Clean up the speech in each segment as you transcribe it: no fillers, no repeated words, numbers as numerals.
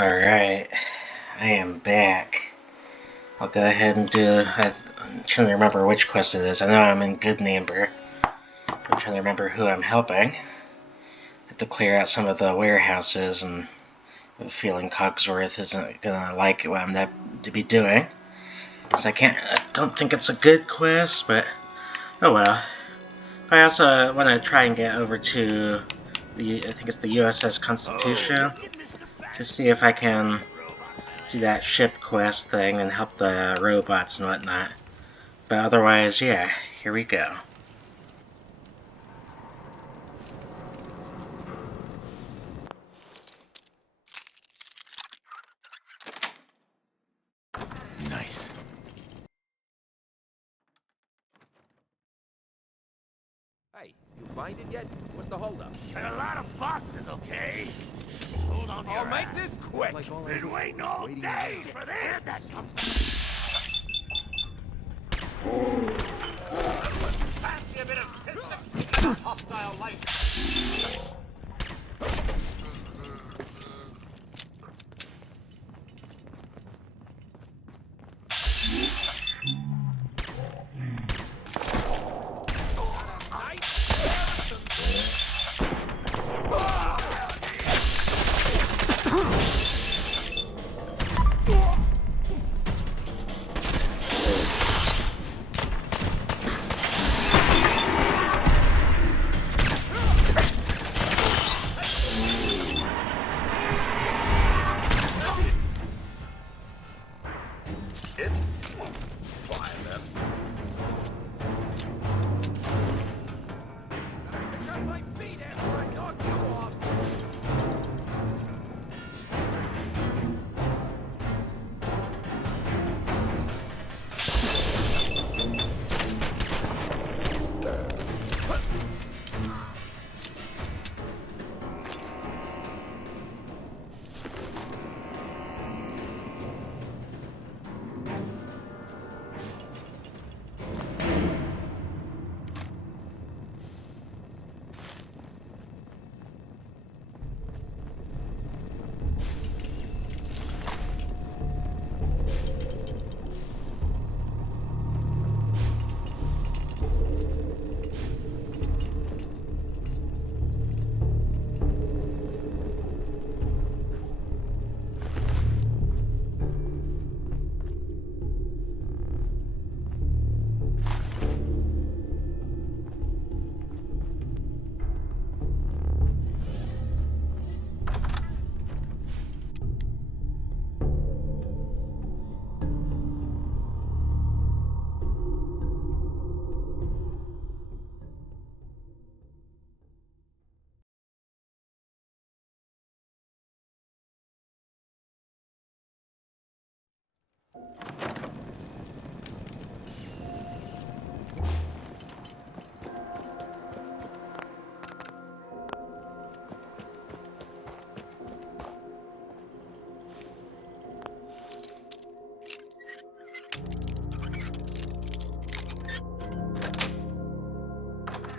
Alright, I am back. I'll go ahead and do. I'm trying to remember which quest it is. I know I'm in Goodneighbor. I'm trying to remember who I'm helping. I have to clear out some of the warehouses, and I have a feeling Cogsworth isn't gonna like what I'm to be doing. So I don't think it's a good quest, but oh well. I also want to try and get over to I think it's the USS Constitution, to see if I can do that ship quest thing and help the robots and whatnot. But otherwise, yeah, here we go. Nice. Hey, you find it yet? What's the holdup? And a lot of boxes, okay? Hold on to I'll your make ass. this quick. Been waiting all day for this. Here that comes. Fancy a bit of pistol? Hostile life.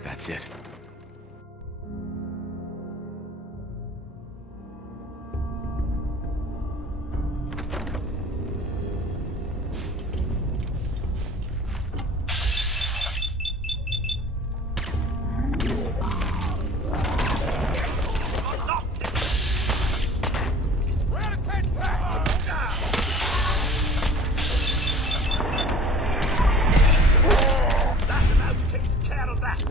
That's it. That about takes care of that.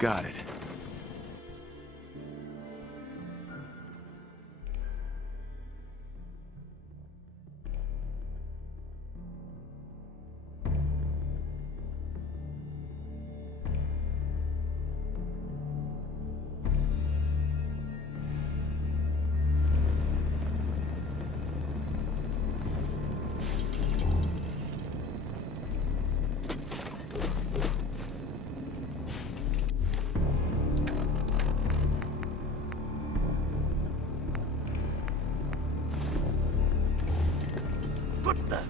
Got it. What the?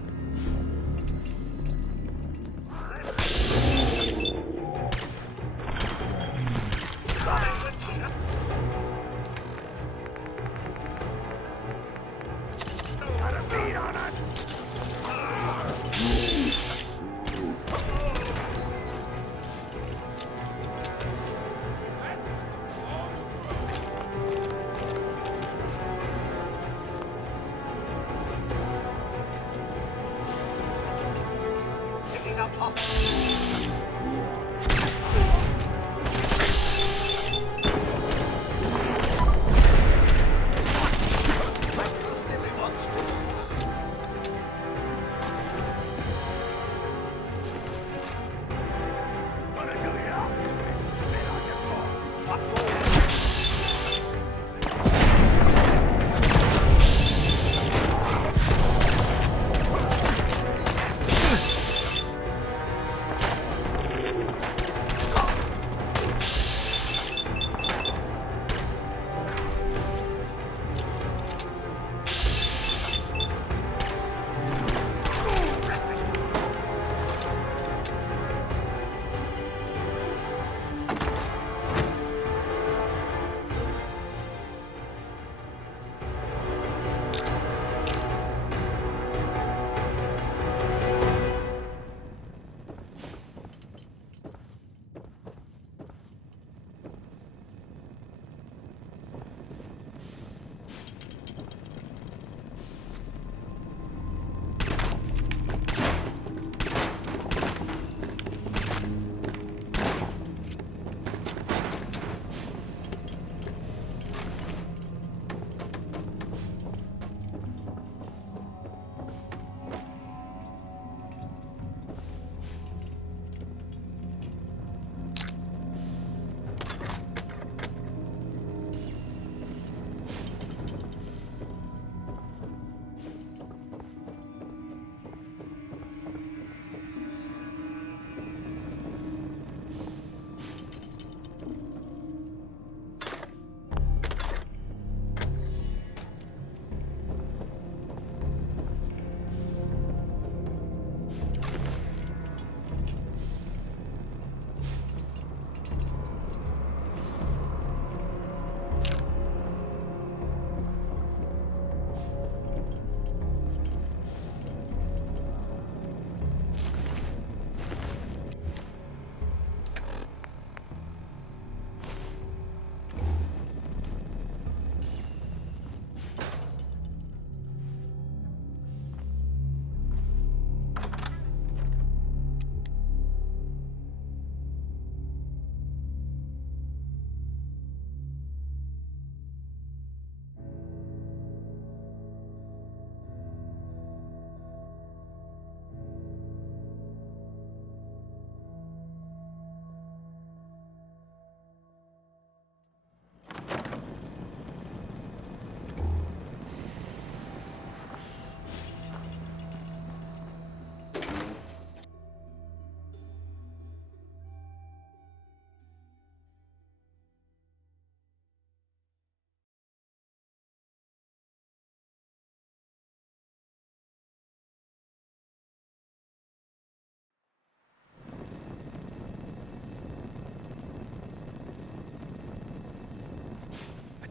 Picking up hostile.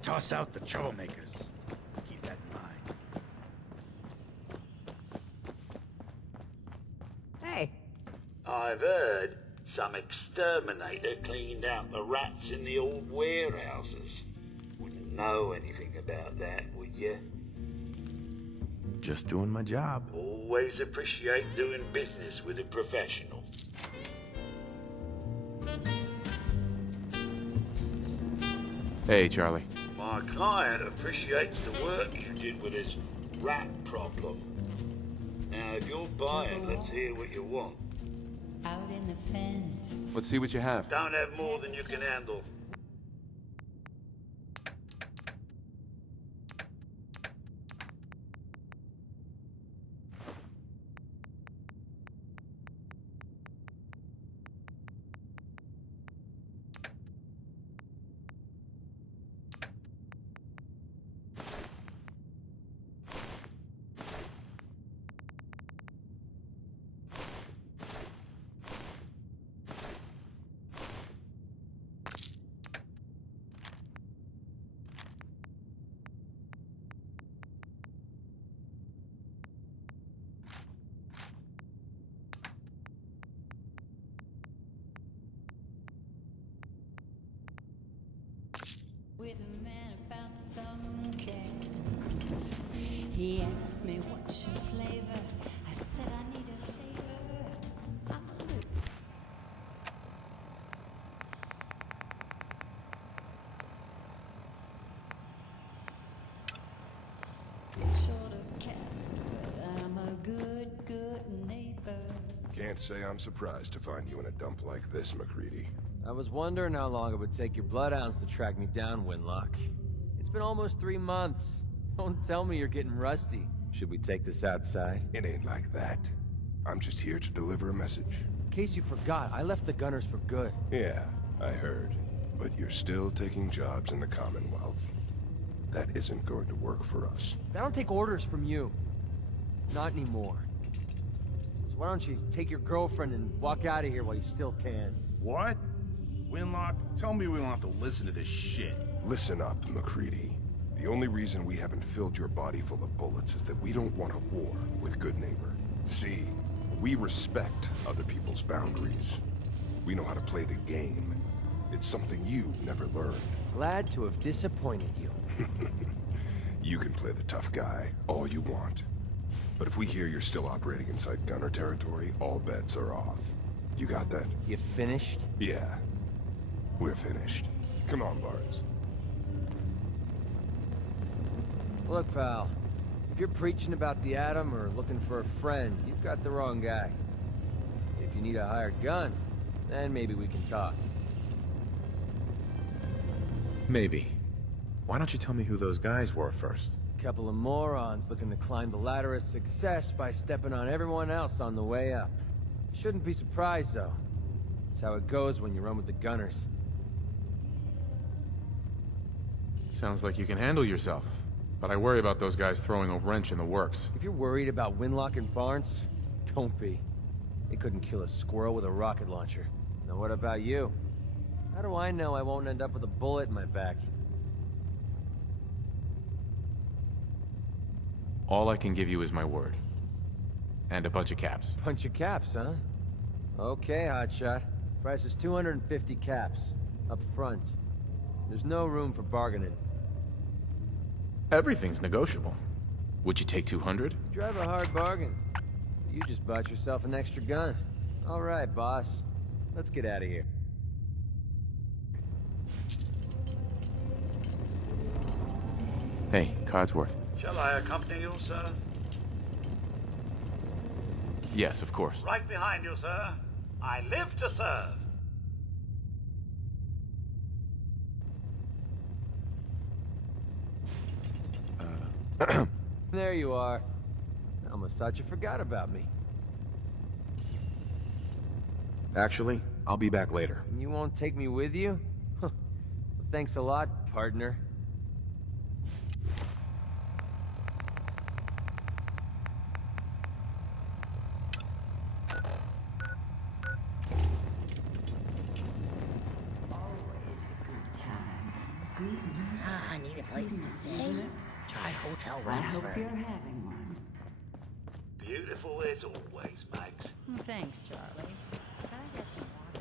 Toss out the troublemakers. Keep that in mind. Hey, I've heard some exterminator cleaned out the rats in the old warehouses. Wouldn't know anything about that, would you? Just doing my job. Always appreciate doing business with a professional. Hey, Charlie. My client appreciates the work you did with his rat problem. Now, if you're buying, let's hear what you want. Out in the fence. Let's see what you have. Don't have more than you can handle. With a man about some cans. He asked me what's your flavor. I said I need a favor. I'm a little short of cabs, but I'm a good neighbor. Can't say I'm surprised to find you in a dump like this, MacReady. I was wondering how long it would take your bloodhounds to track me down, Winlock. It's been almost 3 months. Don't tell me you're getting rusty. Should we take this outside? It ain't like that. I'm just here to deliver a message. In case you forgot, I left the Gunners for good. Yeah, I heard. But you're still taking jobs in the Commonwealth. That isn't going to work for us. I don't take orders from you. Not anymore. So why don't you take your girlfriend and walk out of here while you still can? What? Winlock, tell me we don't have to listen to this shit. Listen up, MacReady. The only reason we haven't filled your body full of bullets is that we don't want a war with Goodneighbor. See, we respect other people's boundaries. We know how to play the game. It's something you never learned. Glad to have disappointed you. You can play the tough guy all you want. But if we hear you're still operating inside Gunner territory, all bets are off. You got that? You finished? Yeah. We're finished. Come on, Barnes. Look, pal. If you're preaching about the Atom or looking for a friend, you've got the wrong guy. If you need a hired gun, then maybe we can talk. Maybe. Why don't you tell me who those guys were first? Couple of morons looking to climb the ladder of success by stepping on everyone else on the way up. Shouldn't be surprised, though. That's how it goes when you run with the Gunners. Sounds like you can handle yourself. But I worry about those guys throwing a wrench in the works. If you're worried about Winlock and Barnes, don't be. They couldn't kill a squirrel with a rocket launcher. Now what about you? How do I know I won't end up with a bullet in my back? All I can give you is my word. And a bunch of caps. Bunch of caps, huh? Okay, hotshot. Price is 250 caps. Up front. There's no room for bargaining. Everything's negotiable. Would you take 200? You drive a hard bargain. You just bought yourself an extra gun. All right, boss. Let's get out of here. Hey, Codsworth. Shall I accompany you, sir? Yes, of course. Right behind you, sir. I live to serve. There you are. I almost thought you forgot about me. Actually, I'll be back later. You won't take me with you? Huh. Well, thanks a lot, partner. I need a place to stay. Try Hotel Wexford. having one. Beautiful as always, Max. Thanks, Charlie. Can I get some water?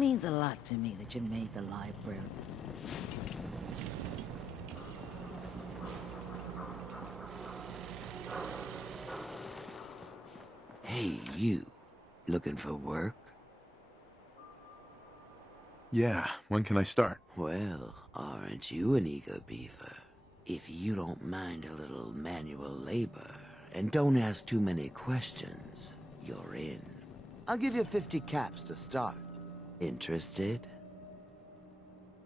means a lot to me that you made the library. Hey, you. Looking for work? Yeah, when can I start? Well, aren't you an eager beaver? If you don't mind a little manual labor, and don't ask too many questions, you're in. I'll give you 50 caps to start. Interested?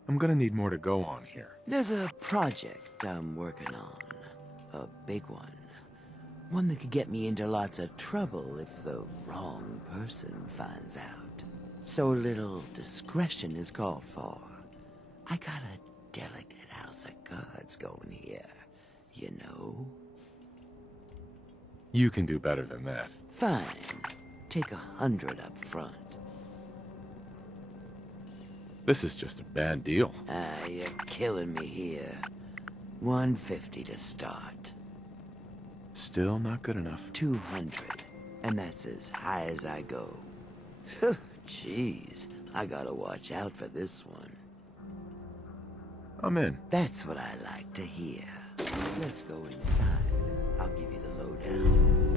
I'm gonna need more to go on here. There's a project I'm working on. A big one. One that could get me into lots of trouble if the wrong person finds out. So little discretion is called for. I got a delicate house of cards going here, you know? You can do better than that. Fine. Take 100 up front. This is just a bad deal. You're killing me here. 150 to start. Still not good enough. 200. And that's as high as I go. Jeez, I gotta watch out for this one. I'm in. That's what I like to hear. Let's go inside. I'll give you the lowdown.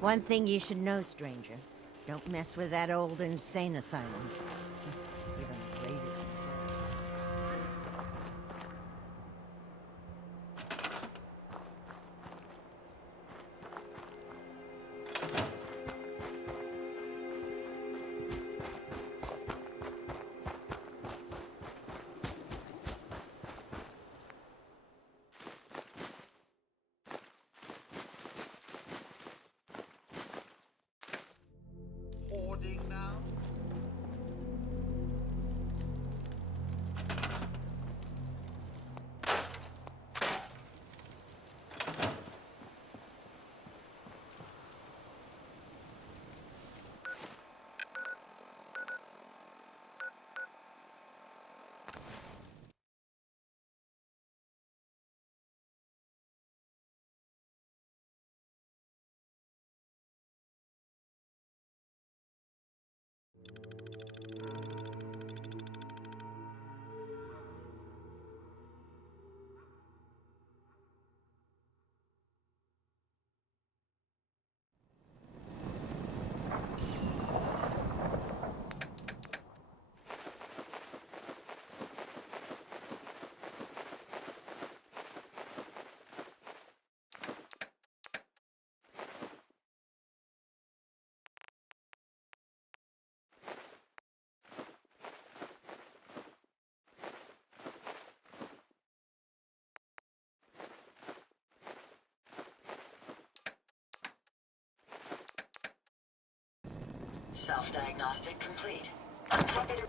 One thing you should know, stranger. Don't mess with that old insane asylum. Even raiders. Hoarding now? Self-diagnostic complete. I'm happy to...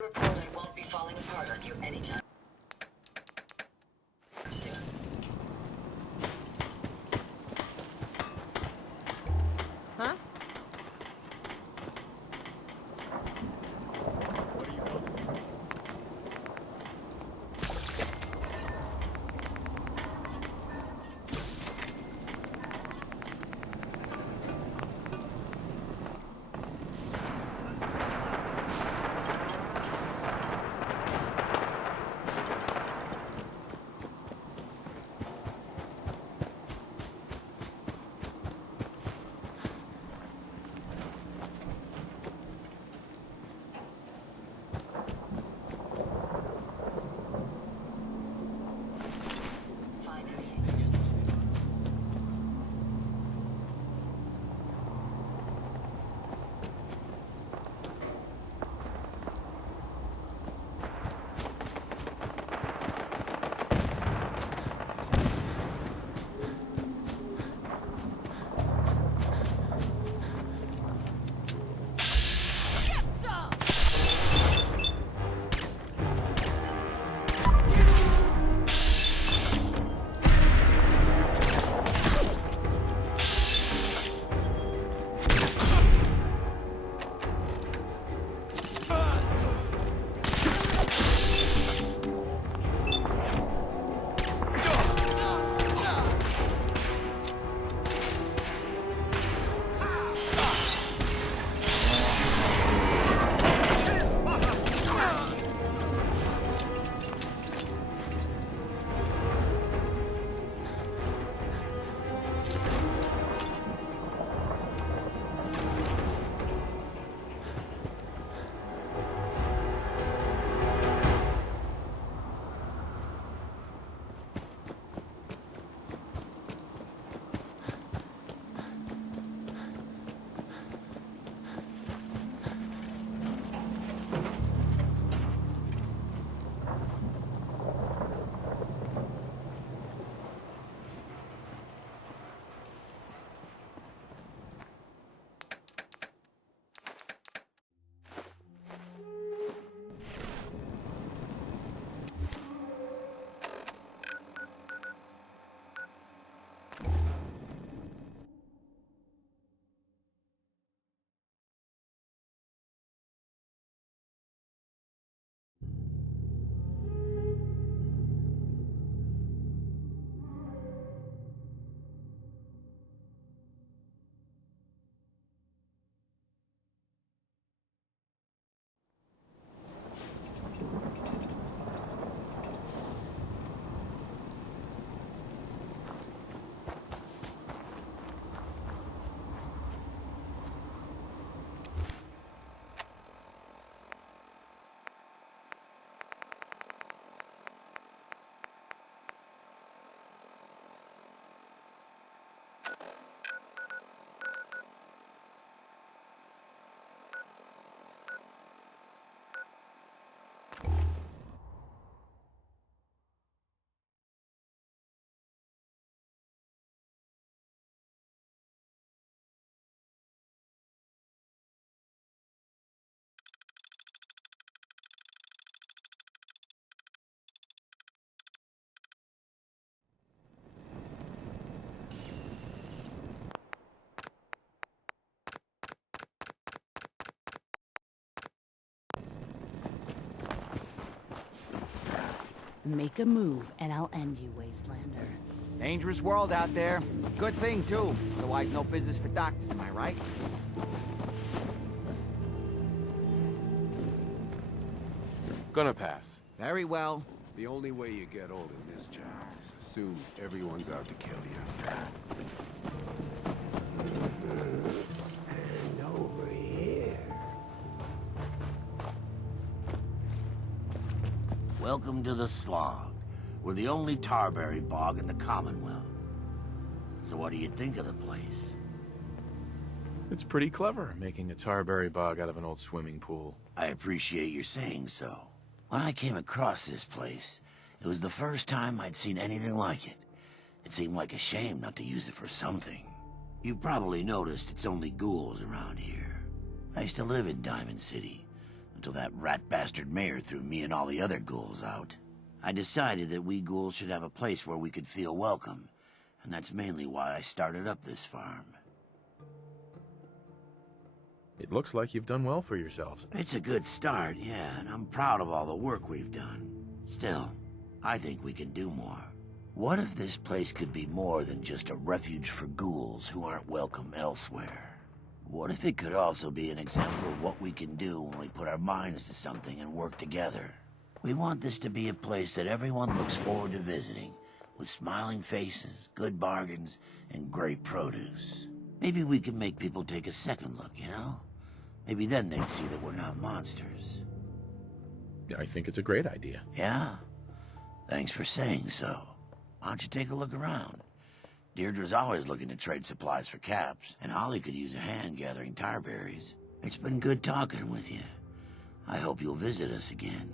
report I won't be falling apart on you anytime soon. Huh? Make a move, and I'll end you, Wastelander. Dangerous world out there. Good thing, too. Otherwise, no business for doctors, am I right? Gonna pass. Very well. The only way you get old in this job is assume everyone's out to kill you. And over here. Welcome to the Slog. We're the only Tarberry bog in the Commonwealth. So what do you think of the place? It's pretty clever, making a Tarberry bog out of an old swimming pool. I appreciate your saying so. When I came across this place, it was the first time I'd seen anything like it. It seemed like a shame not to use it for something. You've probably noticed it's only ghouls around here. I used to live in Diamond City, until that rat bastard mayor threw me and all the other ghouls out. I decided that we ghouls should have a place where we could feel welcome, and that's mainly why I started up this farm. It looks like you've done well for yourselves. It's a good start, yeah, and I'm proud of all the work we've done. Still, I think we can do more. What if this place could be more than just a refuge for ghouls who aren't welcome elsewhere? What if it could also be an example of what we can do when we put our minds to something and work together? We want this to be a place that everyone looks forward to visiting, with smiling faces, good bargains, and great produce. Maybe we can make people take a second look, you know? Maybe then they'd see that we're not monsters. I think it's a great idea. Yeah? Thanks for saying so. Why don't you take a look around? Deirdre's always looking to trade supplies for Caps, and Holly could use a hand gathering tar berries. It's been good talking with you. I hope you'll visit us again.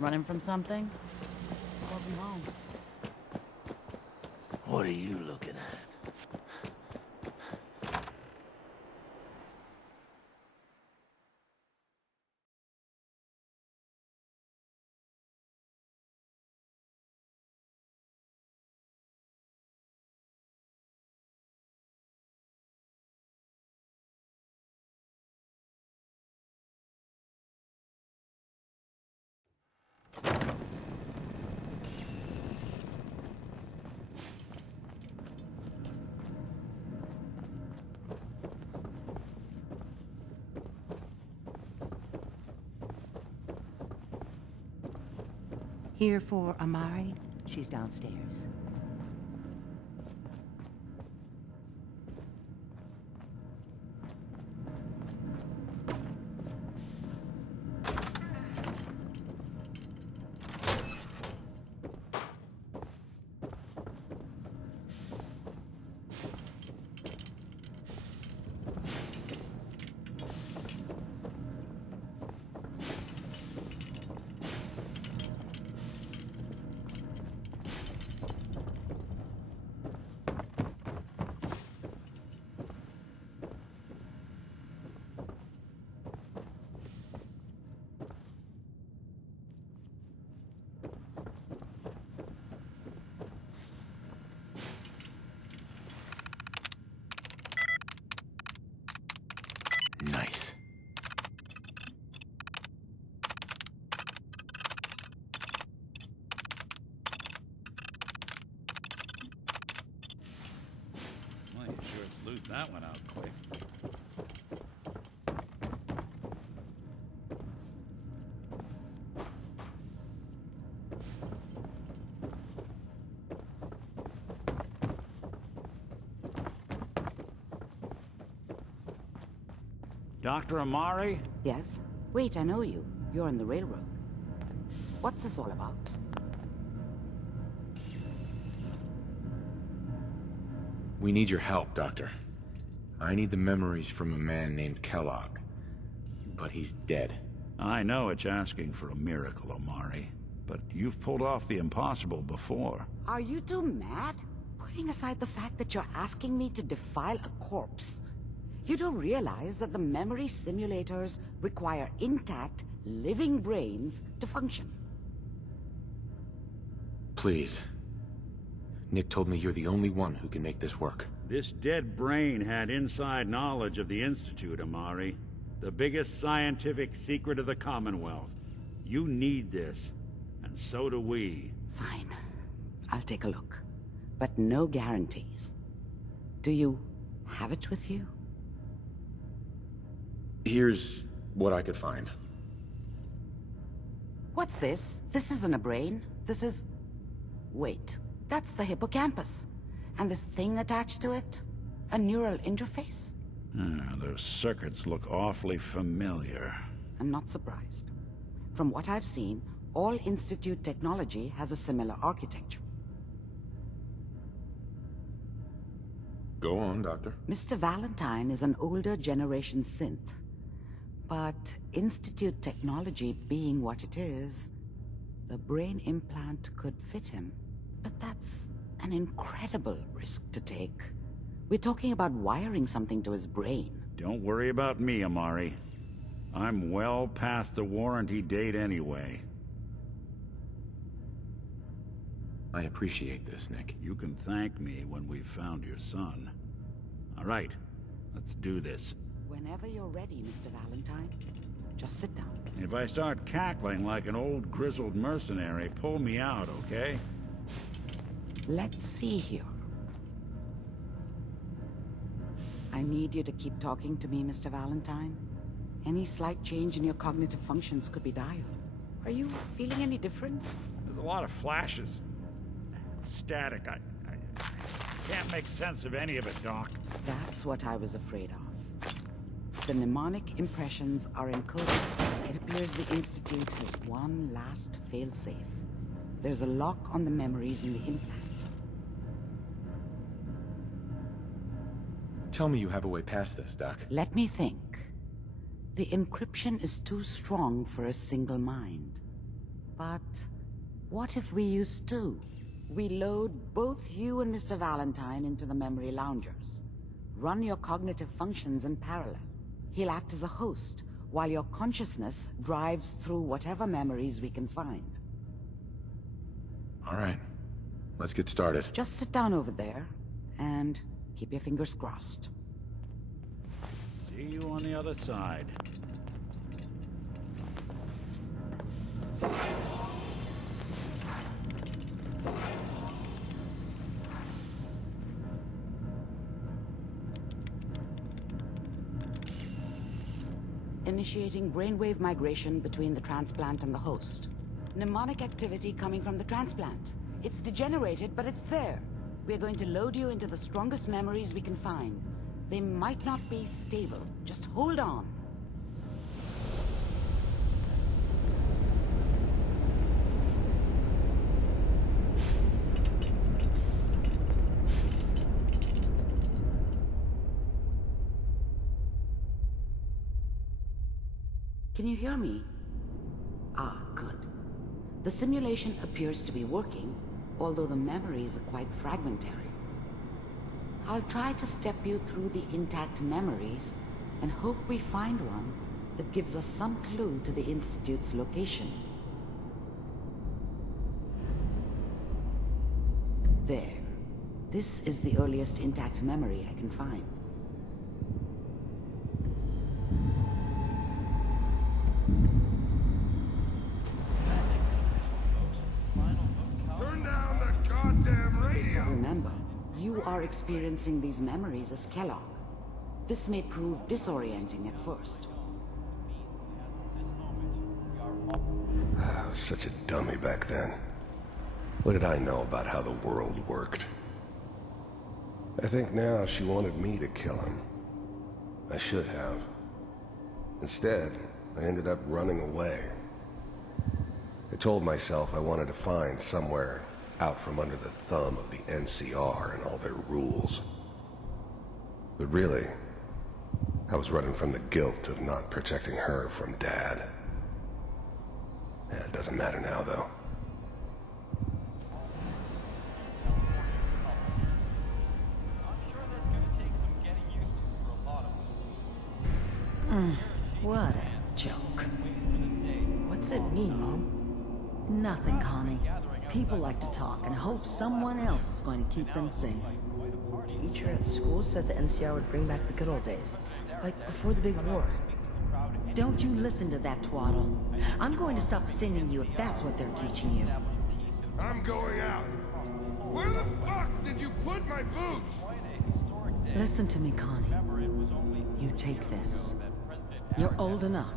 Running from something? Welcome home. What are you looking at? Here for Amari? She's downstairs. Nice. Well, you sure sleuthed that one out quick. Dr. Amari? Yes? Wait, I know you. You're on the railroad. What's this all about? We need your help, Doctor. I need the memories from a man named Kellogg. But he's dead. I know it's asking for a miracle, Amari. But you've pulled off the impossible before. Are you two mad? Putting aside the fact that you're asking me to defile a corpse, you don't realize that the memory simulators require intact, living brains to function. Please. Nick told me you're the only one who can make this work. This dead brain had inside knowledge of the Institute, Amari. The biggest scientific secret of the Commonwealth. You need this, and so do we. Fine. I'll take a look. But no guarantees. Do you have it with you? Here's what I could find. What's this? This isn't a brain. This is... Wait. That's the hippocampus. And this thing attached to it? A neural interface? Those circuits look awfully familiar. I'm not surprised. From what I've seen, all Institute technology has a similar architecture. Go on, Doctor. Mr. Valentine is an older generation synth. But Institute technology being what it is, the brain implant could fit him. But that's an incredible risk to take. We're talking about wiring something to his brain. Don't worry about me, Amari. I'm well past the warranty date anyway. I appreciate this, Nick. You can thank me when we've found your son. All right, let's do this. Whenever you're ready, Mr. Valentine. Just sit down. If I start cackling like an old grizzled mercenary, pull me out, okay? Let's see here. I need you to keep talking to me, Mr. Valentine. Any slight change in your cognitive functions could be dire. Are you feeling any different? There's a lot of flashes. Static. I can't make sense of any of it, Doc. That's what I was afraid of. The mnemonic impressions are encoded. It appears the Institute has one last failsafe. There's a lock on the memories in the implant. Tell me you have a way past this, Doc. Let me think. The encryption is too strong for a single mind. But what if we use two? We load both you and Mr. Valentine into the memory loungers. Run your cognitive functions in parallel. He'll act as a host, while your consciousness drives through whatever memories we can find. All right. Let's get started. Just sit down over there, and keep your fingers crossed. See you on the other side. Initiating brainwave migration between the transplant and the host. Mnemonic activity coming from the transplant. It's degenerated, but it's there. We're going to load you into the strongest memories we can find. They might not be stable. Just hold on. Can you hear me? Ah, good. The simulation appears to be working, although the memories are quite fragmentary. I'll try to step you through the intact memories and hope we find one that gives us some clue to the Institute's location. There. This is the earliest intact memory I can find. Turn down the goddamn radio! Remember, you are experiencing these memories as Kellogg. This may prove disorienting at first. I was such a dummy back then. What did I know about how the world worked? I think now she wanted me to kill him. I should have. Instead, I ended up running away. I told myself I wanted to find somewhere out from under the thumb of the NCR and all their rules. But really, I was running from the guilt of not protecting her from Dad. It doesn't matter now, though. What a joke. What's it mean, Mom? Nothing, Connie. People like to talk and hope someone else is going to keep them safe. Teacher at school said the NCR would bring back the good old days. Like before the big war. Don't you listen to that twaddle. I'm going to stop singing you if that's what they're teaching you. I'm going out. Where the fuck did you put my boots? Listen to me, Connie. You take this. You're old enough.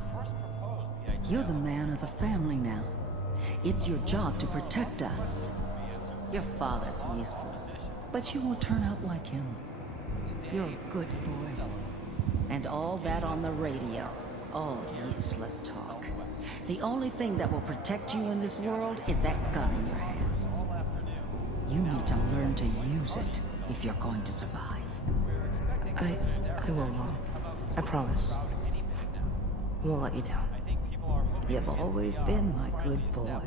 You're the man of the family now. It's your job to protect us. Your father's useless, but you won't turn out like him. You're a good boy. And all that on the radio. All useless talk. The only thing that will protect you in this world is that gun in your hands. You need to learn to use it if you're going to survive. I will, Mom. I promise. I won't let you down. You've always been my good boy.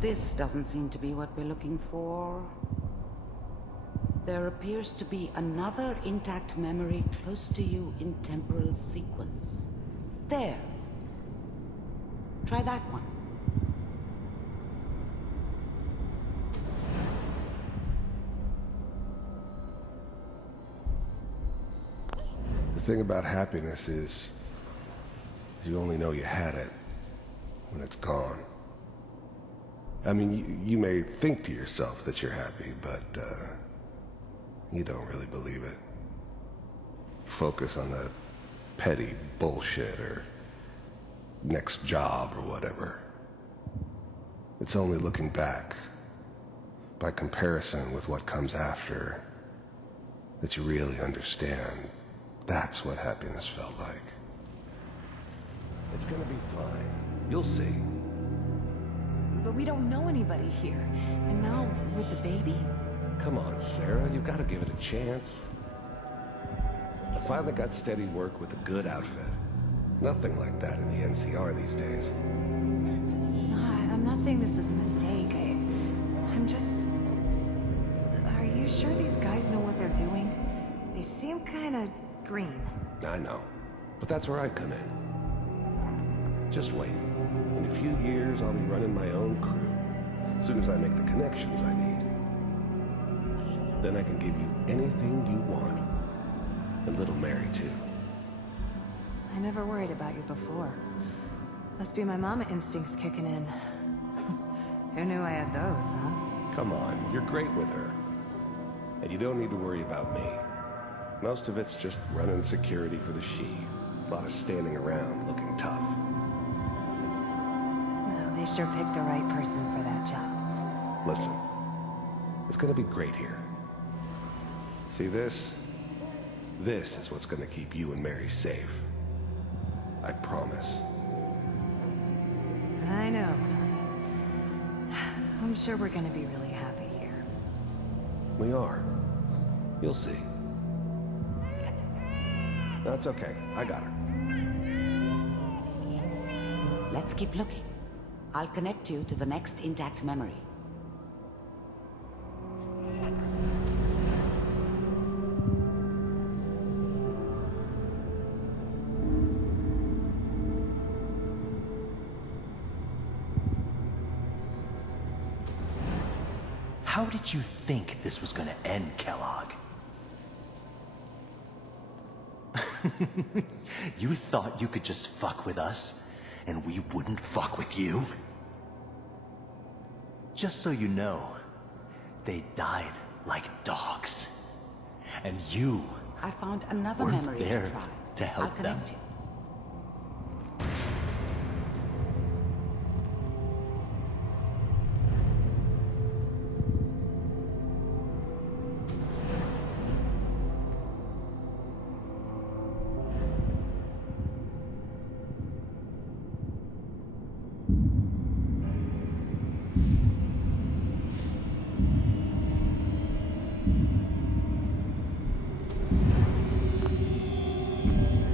This doesn't seem to be what we're looking for. There appears to be another intact memory close to you in temporal sequence. There. Try that one. The thing about happiness is, you only know you had it when it's gone. I mean, you may think to yourself that you're happy, but you don't really believe it. Focus on the petty bullshit or next job or whatever. It's only looking back, by comparison with what comes after, that you really understand. That's what happiness felt like. It's gonna be fine. You'll see. But we don't know anybody here. And now, with the baby? Come on, Sarah, you've got to give it a chance. I finally got steady work with a good outfit. Nothing like that in the NCR these days. I'm not saying this was a mistake. I'm just... Are you sure these guys know what they're doing? They seem kind of green. I know, but that's where I come in. Just wait. In a few years, I'll be running my own crew. As soon as I make the connections I need. Then I can give you anything you want. And little Mary, too. I never worried about you before. Must be my mama instincts kicking in. Who knew I had those, huh? Come on, you're great with her. And you don't need to worry about me. Most of it's just running security for the she. A lot of standing around looking tough. No, They sure picked the right person for that job. Listen, it's gonna be great here. See this? This is what's gonna keep you and Mary safe. I promise. I know, Connie. I'm sure we're gonna be really happy here. We are. You'll see. That's okay. I got her. Let's keep looking. I'll connect you to the next intact memory. How did you think this was gonna end, Kellogg? You thought you could just fuck with us, and we wouldn't fuck with you? Just so you know, they died like dogs. And you I found another weren't memory there to try. to help I'll connect them. you.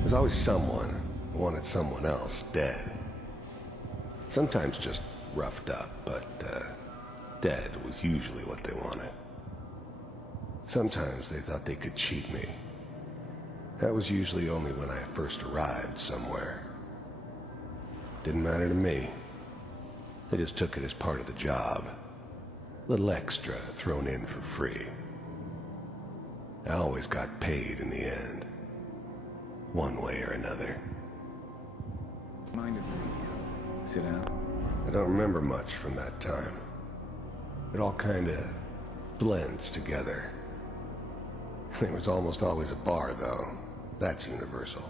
There's always someone who wanted someone else dead. Sometimes just roughed up, but dead was usually what they wanted. Sometimes they thought they could cheat me. That was usually only when I first arrived somewhere. Didn't matter to me. They just took it as part of the job. Little extra thrown in for free. I always got paid in the end. One way or another. Mind if we sit down? I don't remember much from that time. It all kinda blends together. There was almost always a bar, though. That's universal.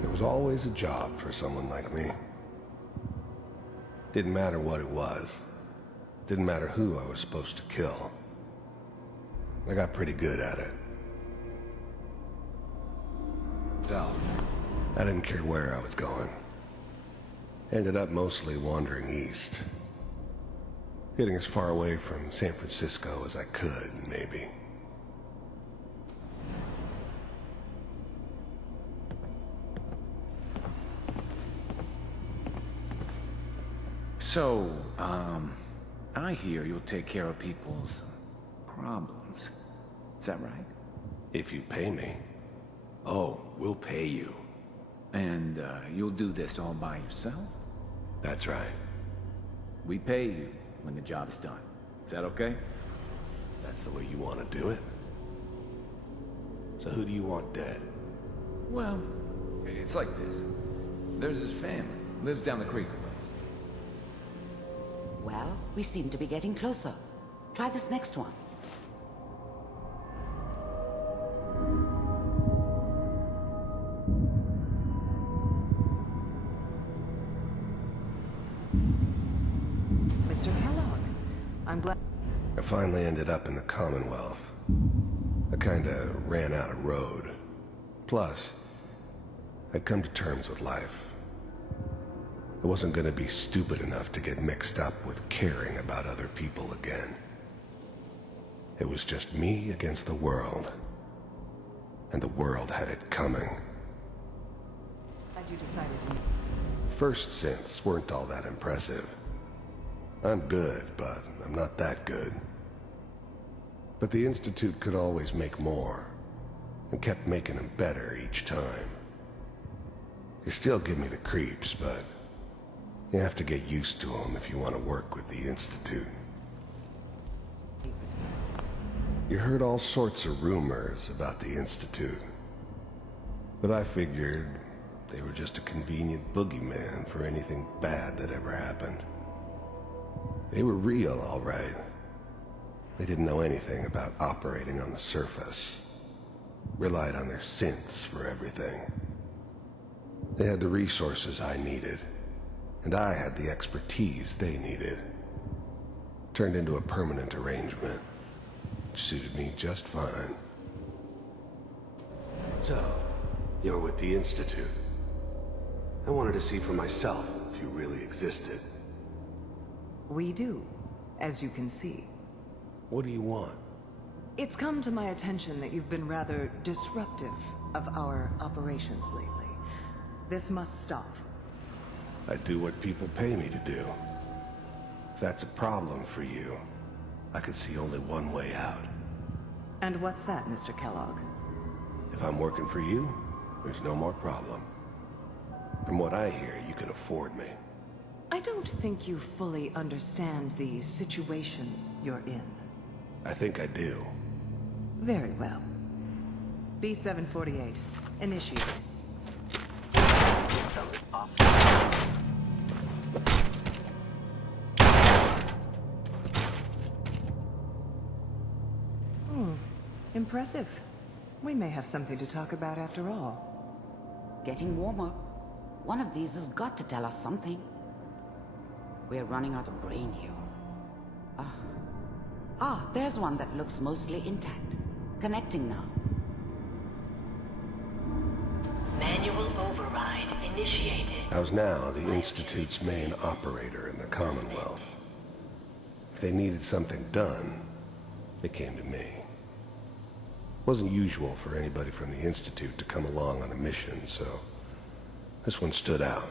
There was always a job for someone like me. Didn't matter what it was. Didn't matter who I was supposed to kill. I got pretty good at it. I didn't care where I was going. Ended up mostly wandering east. Getting as far away from San Francisco as I could, maybe. So, I hear you'll take care of people's problems. Is that right? If you pay me. Oh, we'll pay you. And you'll do this all by yourself? That's right. We pay you when the job's done. Is that okay? That's the way you want to do it? So who do you want dead? Well, it's like this. There's his family. Lives down the creek a ways. Well, we seem to be getting closer. Try this next one. Mr. Kellogg, I'm glad... I finally ended up in the Commonwealth. I kinda ran out of road. Plus, I'd come to terms with life. I wasn't gonna be stupid enough to get mixed up with caring about other people again. It was just me against the world. And the world had it coming. Glad you decided to... First synths weren't all that impressive. I'm good, but I'm not that good. But the Institute could always make more, and kept making them better each time. They still give me the creeps, but you have to get used to them if you want to work with the Institute. You heard all sorts of rumors about the Institute, but I figured they were just a convenient boogeyman for anything bad that ever happened. They were real, all right. They didn't know anything about operating on the surface. Relied on their synths for everything. They had the resources I needed, and I had the expertise they needed. Turned into a permanent arrangement. Suited me just fine. So, you're with the Institute. I wanted to see for myself if you really existed. We do, as you can see. What do you want? It's come to my attention that you've been rather disruptive of our operations lately. This must stop. I do what people pay me to do. If that's a problem for you, I could see only one way out. And what's that, Mr. Kellogg? If I'm working for you, there's no more problem. From what I hear, you can afford me. I don't think you fully understand the situation you're in. I think I do. Very well. B-748, initiate. System off. Impressive. We may have something to talk about after all. Getting warmer. One of these has got to tell us something. We're running out of brain here. There's one that looks mostly intact. Connecting now. Manual override initiated. I was now the Institute's main operator in the Commonwealth. If they needed something done, they came to me. It wasn't usual for anybody from the Institute to come along on a mission, so this one stood out.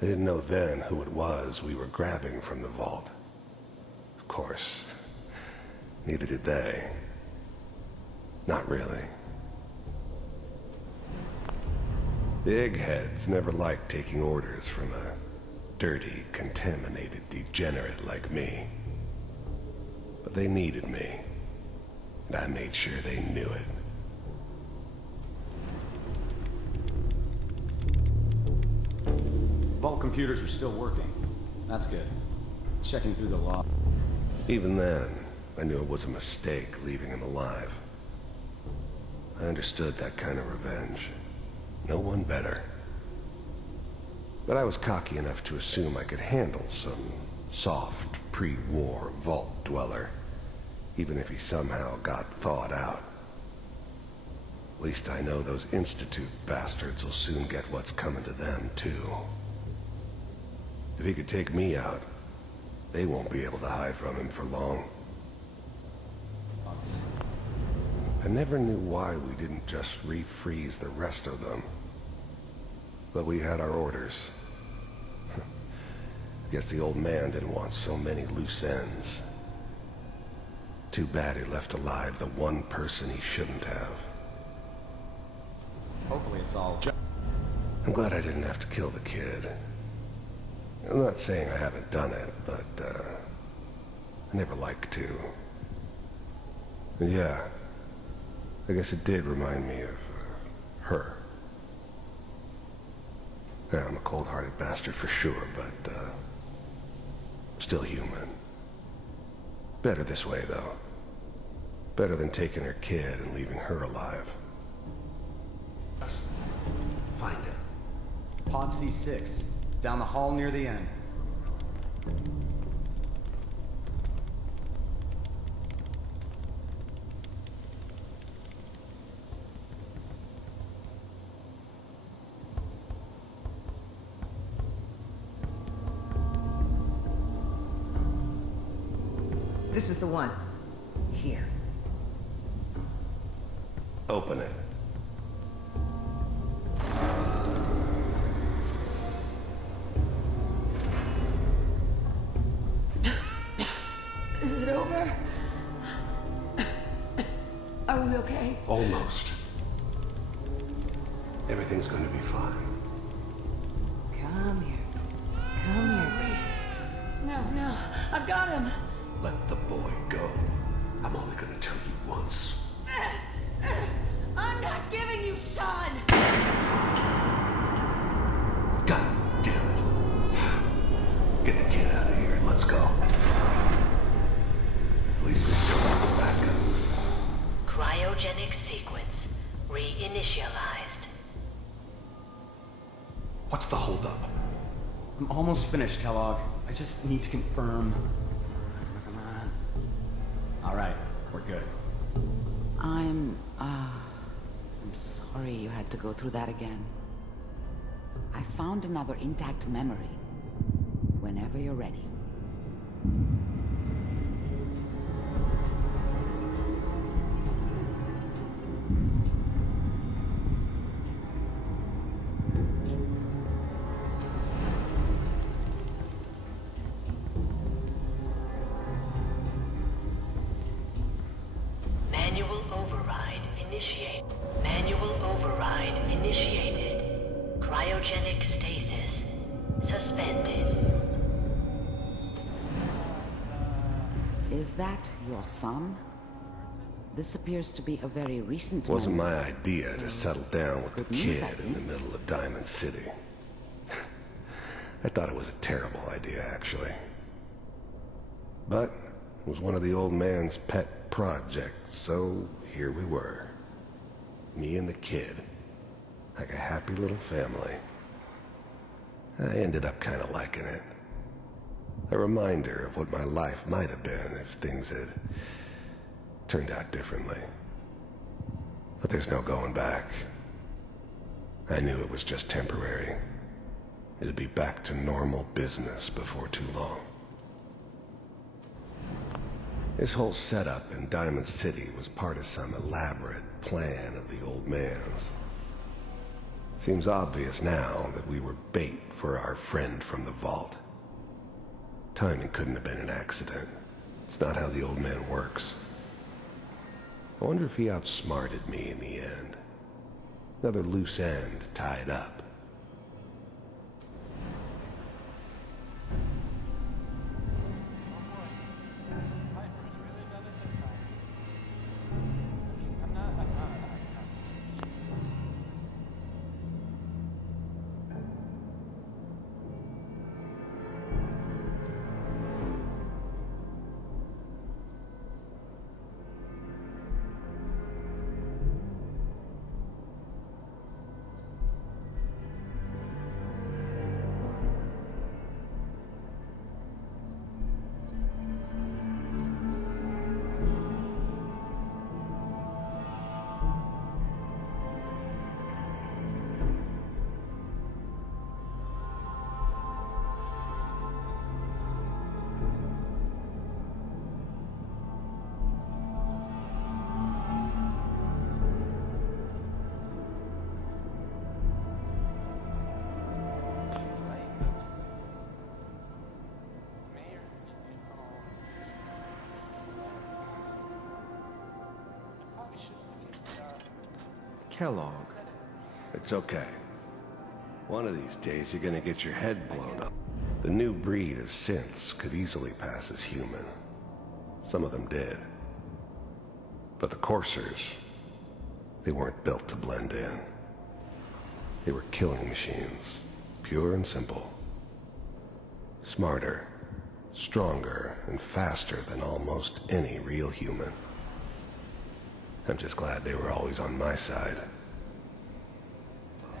I didn't know then who it was we were grabbing from the vault. Of course, neither did they. Not really. The eggheads never liked taking orders from a dirty, contaminated degenerate like me. But they needed me, and I made sure they knew it. Vault computers are still working. That's good. Checking through the log. Even then, I knew it was a mistake leaving him alive. I understood that kind of revenge. No one better. But I was cocky enough to assume I could handle some soft, pre-war vault dweller, even if he somehow got thawed out. At least I know those Institute bastards will soon get what's coming to them, too. If he could take me out, they won't be able to hide from him for long. I never knew why we didn't just refreeze the rest of them. But we had our orders. I guess the old man didn't want so many loose ends. Too bad he left alive the one person he shouldn't have. Hopefully it's all... I'm glad I didn't have to kill the kid. I'm not saying I haven't done it, but, I never like to. And yeah, I guess it did remind me of, her. Yeah, I'm a cold-hearted bastard for sure, but, still human. Better this way, though. Better than taking her kid and leaving her alive. Just find it. Pod C6. Down the hall near the end. This is the one. Here. Open it. Is it over? Are we okay? Almost. Everything's gonna be fine. Come here. Come here. No, I've got him. Let the boy go. I'm only gonna tell you once. I'm not giving you Sean. God damn it. Get the kid out of here and let's go. At least we still have the backup. Cryogenic sequence reinitialized. I'm almost finished, Kellogg. I just need to confirm. Come on. All right, we're good. I'm sorry you had to go through that again. I found another intact memory. Whenever you're ready. Manual override initiated. Manual override initiated. Cryogenic stasis suspended. Is that your son? This appears to be a very recent It wasn't memory. my idea to settle down with the Good news, I kid in the middle of Diamond City. I thought it was a terrible idea, actually. But it was one of the old man's pet projects, so here we were. Me and the kid. Like a happy little family. I ended up kind of liking it. A reminder of what my life might have been if things had turned out differently. But there's no going back. I knew it was just temporary. It'd be back to normal business before too long. This whole setup in Diamond City was part of some elaborate plan of the old man's. Seems obvious now that we were bait for our friend from the vault. Timing couldn't have been an accident. It's not how the old man works. I wonder if he outsmarted me in the end. Another loose end tied up. Kellogg. It's okay. One of these days you're gonna get your head blown up. The new breed of synths could easily pass as human. Some of them did. But the coursers, they weren't built to blend in. They were killing machines, pure and simple. Smarter, stronger, and faster than almost any real human. I'm just glad they were always on my side.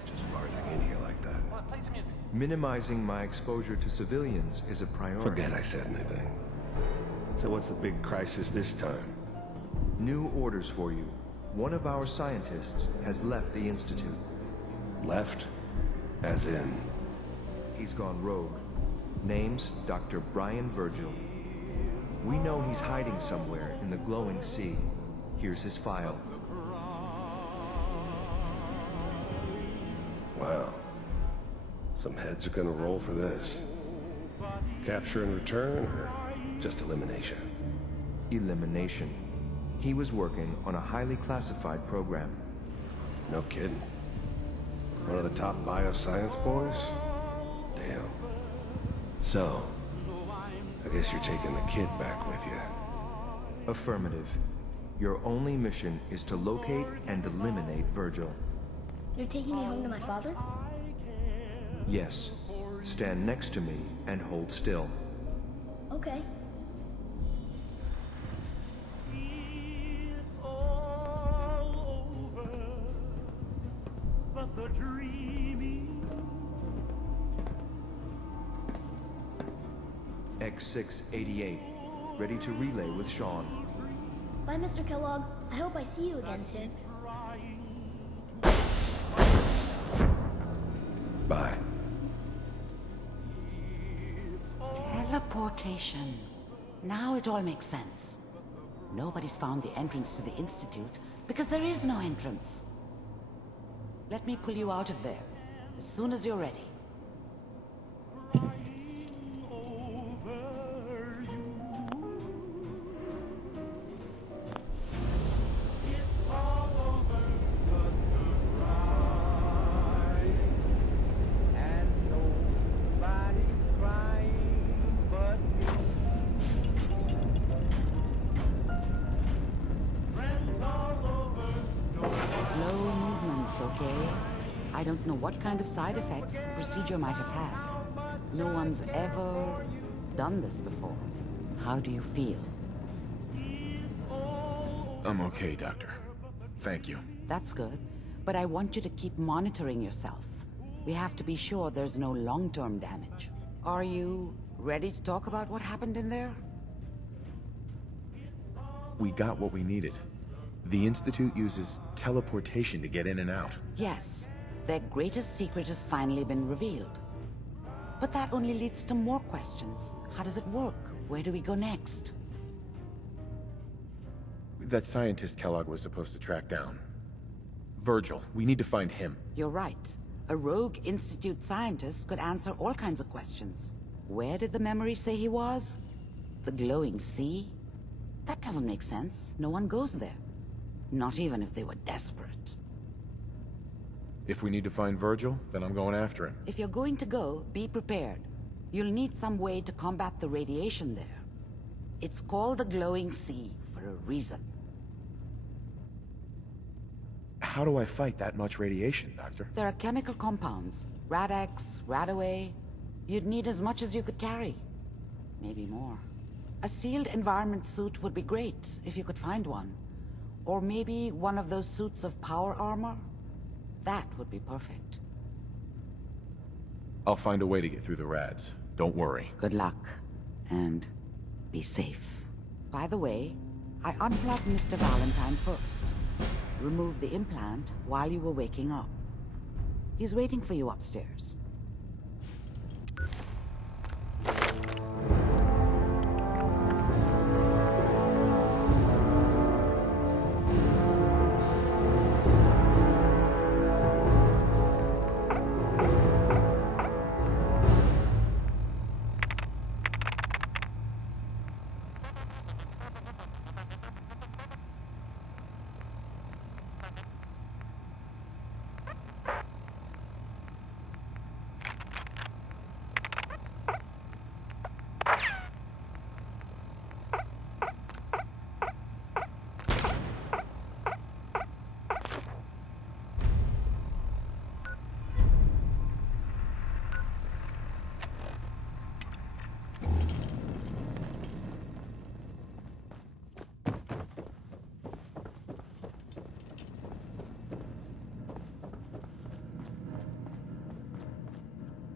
Just barging in here like that. Minimizing my exposure to civilians is a priority. Forget I said anything. So what's the big crisis this time? New orders for you. One of our scientists has left the Institute. Left? As in? He's gone rogue. Name's Dr. Brian Virgil. We know he's hiding somewhere in the glowing sea. Here's his file. Wow. Some heads are gonna roll for this. Capture and return, or just elimination? Elimination. He was working on a highly classified program. No kidding. One of the top bioscience boys? Damn. So, I guess you're taking the kid back with you. Affirmative. Your only mission is to locate and eliminate Virgil. You're taking me home to my father? Yes. Stand next to me and hold still. Okay. X688, ready to relay with Sean. Bye, Mr. Kellogg. I hope I see you again soon. Bye. Teleportation. Now it all makes sense. Nobody's found the entrance to the Institute because there is no entrance. Let me pull you out of there as soon as you're ready. Okay? I don't know what kind of side effects the procedure might have had. No one's ever done this before. How do you feel? I'm okay, Doctor. Thank you. That's good. But I want you to keep monitoring yourself. We have to be sure there's no long-term damage. Are you ready to talk about what happened in there? We got what we needed. The Institute uses teleportation to get in and out. Yes. Their greatest secret has finally been revealed. But that only leads to more questions. How does it work? Where do we go next? That scientist Kellogg was supposed to track down. Virgil, we need to find him. You're right. A rogue Institute scientist could answer all kinds of questions. Where did the memory say he was? The glowing sea? That doesn't make sense. No one goes there. Not even if they were desperate. If we need to find Virgil, then I'm going after him. If you're going to go, be prepared. You'll need some way to combat the radiation there. It's called the glowing sea for a reason. How do I fight that much radiation, Doctor? There are chemical compounds. Rad-X, Radaway. You'd need as much as you could carry. Maybe more. A sealed environment suit would be great, if you could find one. Or maybe one of those suits of power armor? That would be perfect. I'll find a way to get through the rads. Don't worry. Good luck. And be safe. By the way, I unplugged Mr. Valentine first. Removed the implant while you were waking up. He's waiting for you upstairs.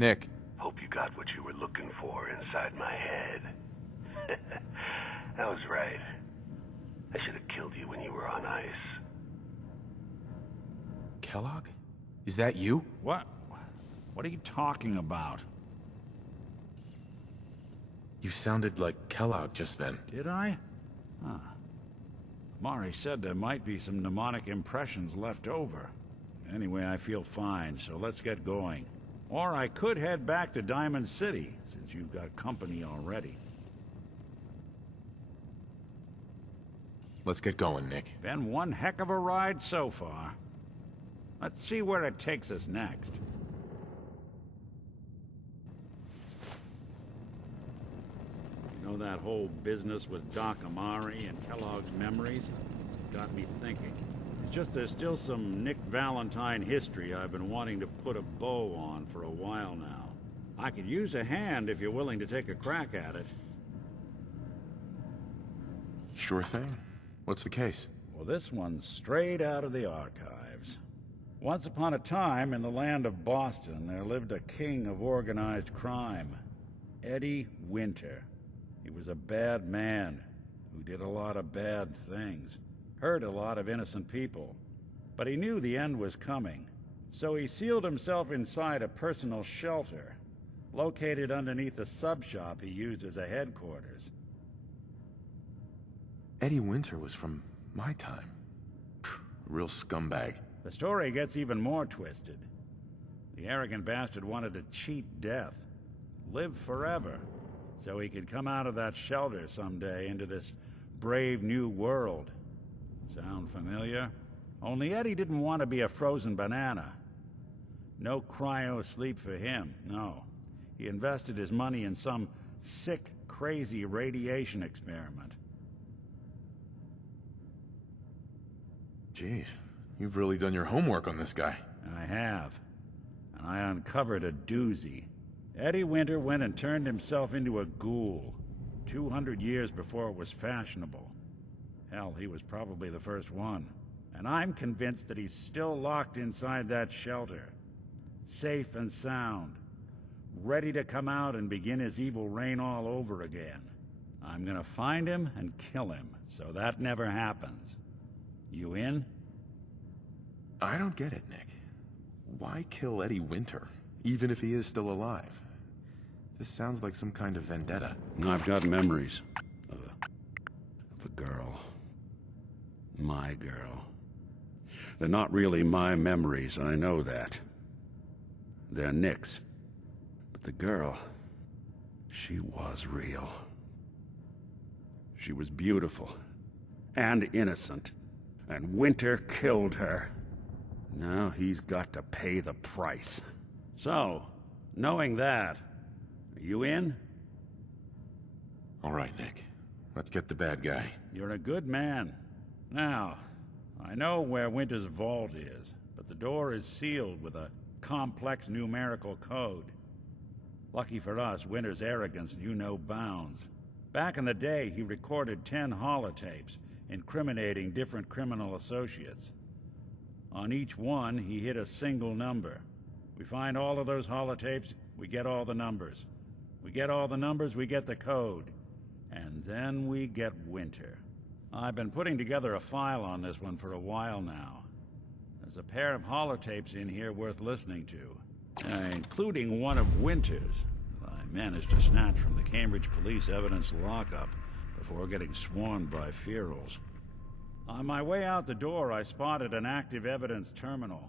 Nick. Hope you got what you were looking for inside my head. I was right. I should have killed you when you were on ice. Kellogg? Is that you? What? What are you talking about? You sounded like Kellogg just then. Did I? Huh. Mari said there might be some mnemonic impressions left over. Anyway, I feel fine, so let's get going. Or I could head back to Diamond City, since you've got company already. Let's get going, Nick. Been one heck of a ride so far. Let's see where it takes us next. You know, that whole business with Doc Amari and Kellogg's memories got me thinking. It's just there's still some Nick Valentine history I've been wanting to put a bow on for a while now. I could use a hand if you're willing to take a crack at it. Sure thing. What's the case? Well, this one's straight out of the archives. Once upon a time, in the land of Boston, there lived a king of organized crime, Eddie Winter. He was a bad man who did a lot of bad things, hurt a lot of innocent people. But he knew the end was coming, so he sealed himself inside a personal shelter, located underneath a sub-shop he used as a headquarters. Eddie Winter was from my time. Real scumbag. The story gets even more twisted. The arrogant bastard wanted to cheat death, live forever, so he could come out of that shelter someday into this brave new world. Sound familiar? Only Eddie didn't want to be a frozen banana. No cryo sleep for him, no. He invested his money in some sick, crazy radiation experiment. Jeez, you've really done your homework on this guy. I have. And I uncovered a doozy. Eddie Winter went and turned himself into a ghoul, 200 years before it was fashionable. Hell, he was probably the first one. And I'm convinced that he's still locked inside that shelter. Safe and sound. Ready to come out and begin his evil reign all over again. I'm gonna find him and kill him, so that never happens. You in? I don't get it, Nick. Why kill Eddie Winter, even if he is still alive? This sounds like some kind of vendetta. I've got memories of a girl. My girl. They're not really my memories, I know that. They're Nick's. But the girl, she was real. She was beautiful and innocent. And Winter killed her. Now he's got to pay the price. So, knowing that, are you in? All right, Nick. Let's get the bad guy. You're a good man. Now, I know where Winter's vault is, but the door is sealed with a complex numerical code. Lucky for us, Winter's arrogance knew no bounds. Back in the day, he recorded 10 holotapes, incriminating different criminal associates. On each one, he hit a single number. We find all of those holotapes, we get all the numbers. We get all the numbers, we get the code. And then we get Winter. I've been putting together a file on this one for a while now. There's a pair of holotapes in here worth listening to, including one of Winter's that I managed to snatch from the Cambridge Police evidence lockup before getting swarmed by ferals. On my way out the door, I spotted an active evidence terminal.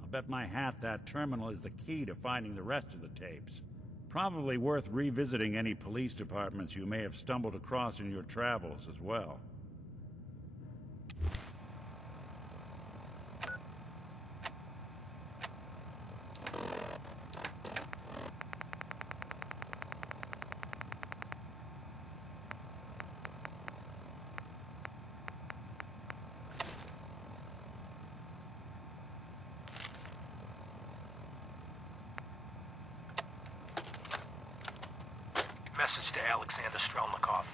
I'll bet my hat that terminal is the key to finding the rest of the tapes. Probably worth revisiting any police departments you may have stumbled across in your travels as well. Message to Alexander Strelnikov.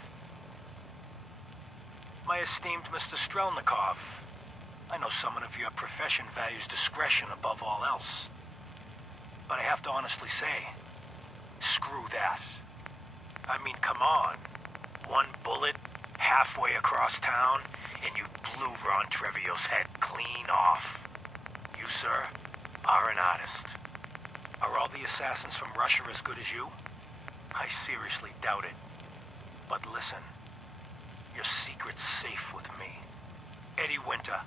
My esteemed Mr. Strelnikov, I know someone of your profession values discretion above all else. But I have to honestly say, screw that. I mean, come on. One bullet, halfway across town, and you blew Ron Treviot's head clean off. You, sir, are an artist. Are all the assassins from Russia as good as you? I seriously doubt it. But listen, your secret's safe with me. Eddie Winter,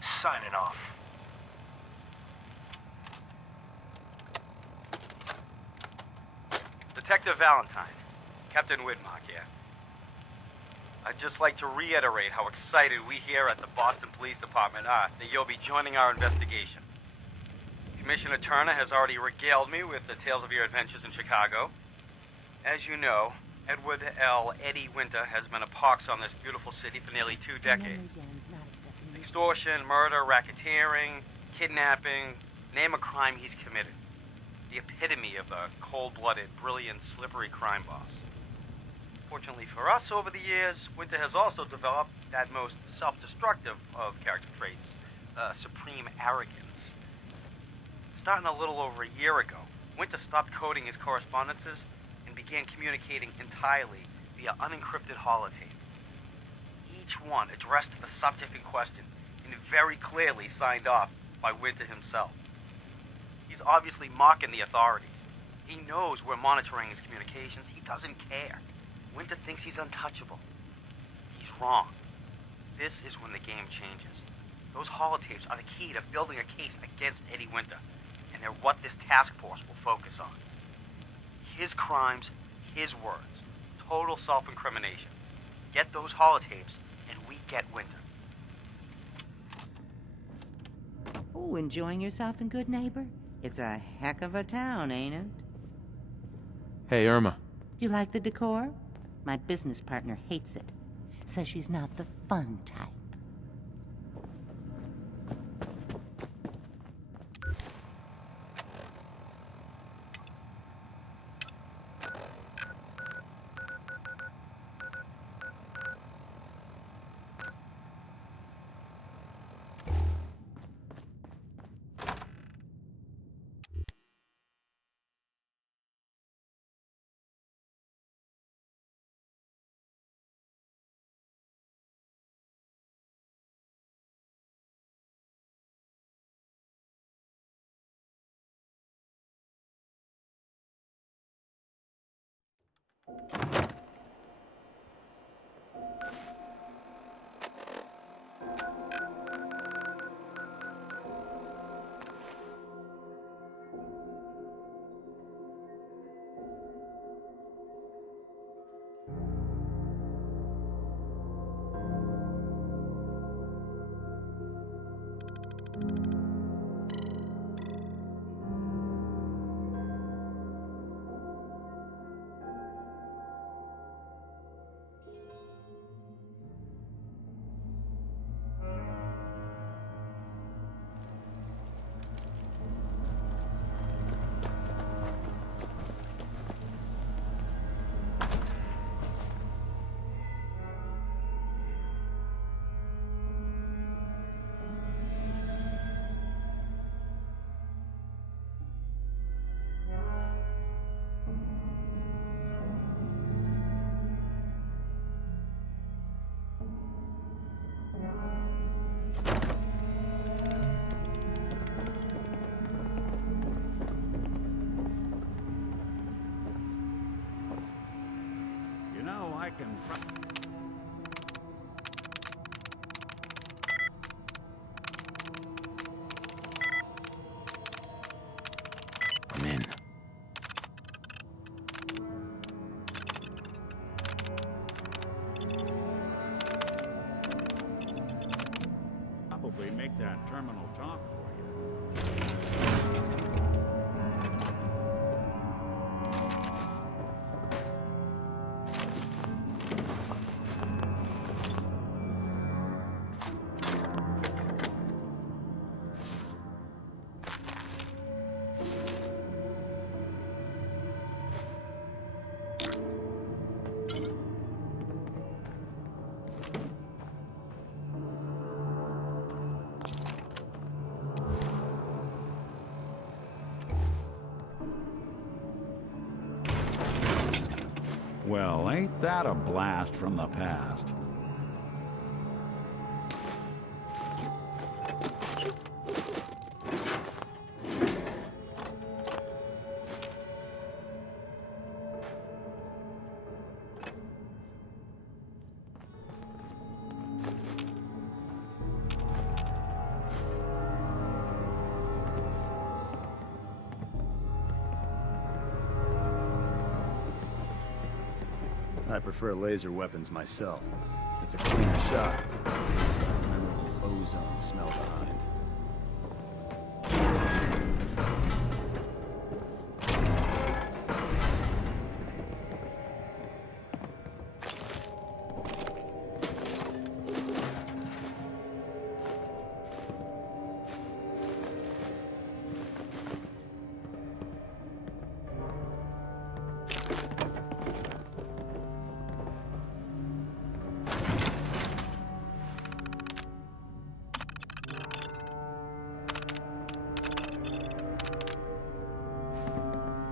signing off. Detective Valentine, Captain Widmark here. I'd just like to reiterate how excited we here at the Boston Police Department are that you'll be joining our investigation. Commissioner Turner has already regaled me with the tales of your adventures in Chicago. As you know, Edward L. Eddie Winter has been a pox on this beautiful city for nearly 2 decades. Extortion, murder, racketeering, kidnapping, name a crime he's committed. The epitome of a cold-blooded, brilliant, slippery crime boss. Fortunately for us, over the years, Winter has also developed that most self-destructive of character traits, supreme arrogance. Starting a little over a year ago, Winter stopped coding his correspondences and began communicating entirely via unencrypted holotape. Each one addressed to the subject in question and very clearly signed off by Winter himself. He's obviously mocking the authorities. He knows we're monitoring his communications. He doesn't care. Winter thinks he's untouchable. He's wrong. This is when the game changes. Those holotapes are the key to building a case against Eddie Winter, and they're what this task force will focus on. His crimes, his words. Total self-incrimination. Get those holotapes, and we get Winter. Oh, enjoying yourself in Good Neighbor? It's a heck of a town, ain't it? Hey, Irma. You like the decor? My business partner hates it. Says she's not the fun type. I can... I'm in. Probably make that terminal talk for you. Well, ain't that a blast from the past? I prefer laser weapons myself. It's a cleaner shot. It's got a memorable ozone smell behind.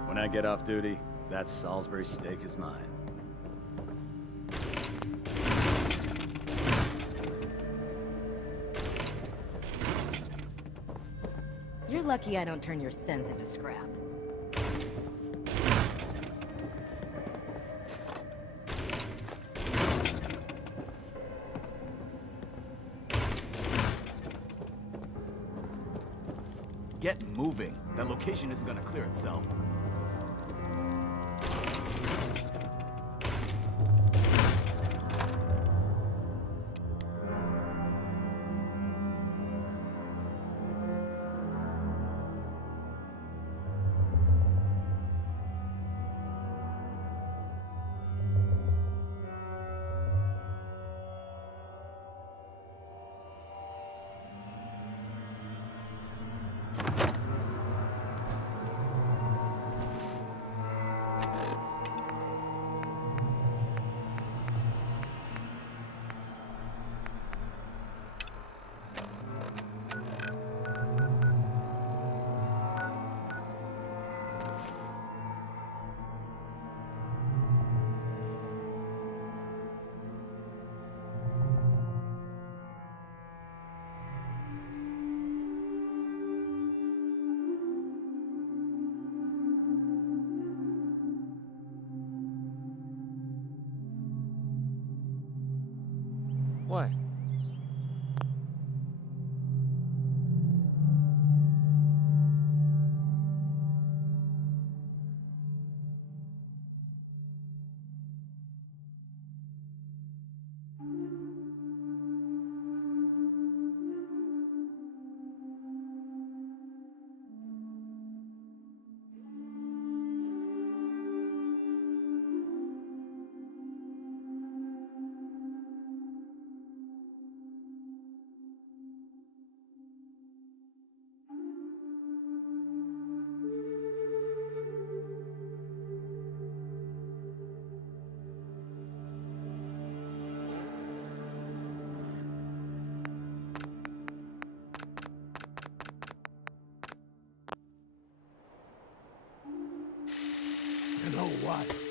When I get off duty, that Salisbury steak is mine. lucky I don't turn your synth into scrap. Get moving. That location isn't gonna clear itself. What? You know what?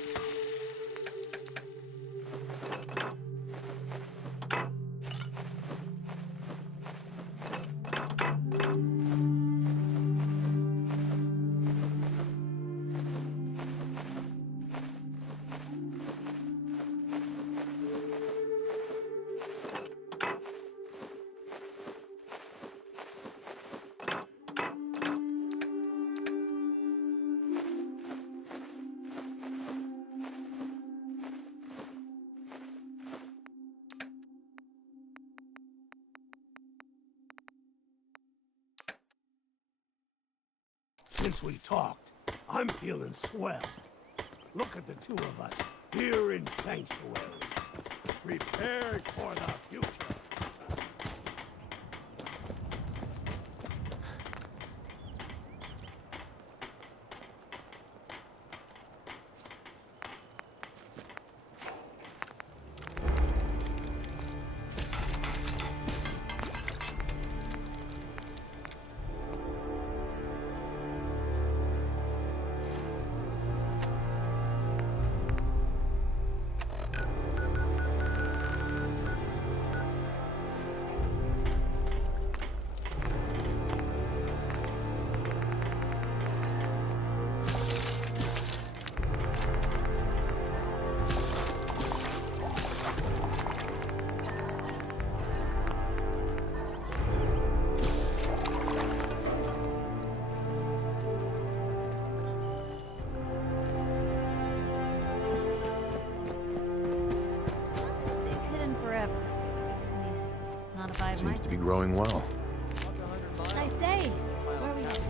Since we talked, I'm feeling swell. Look at the two of us here in Sanctuary, prepared for the future. Seems to be growing well. Nice day. Where are we headed?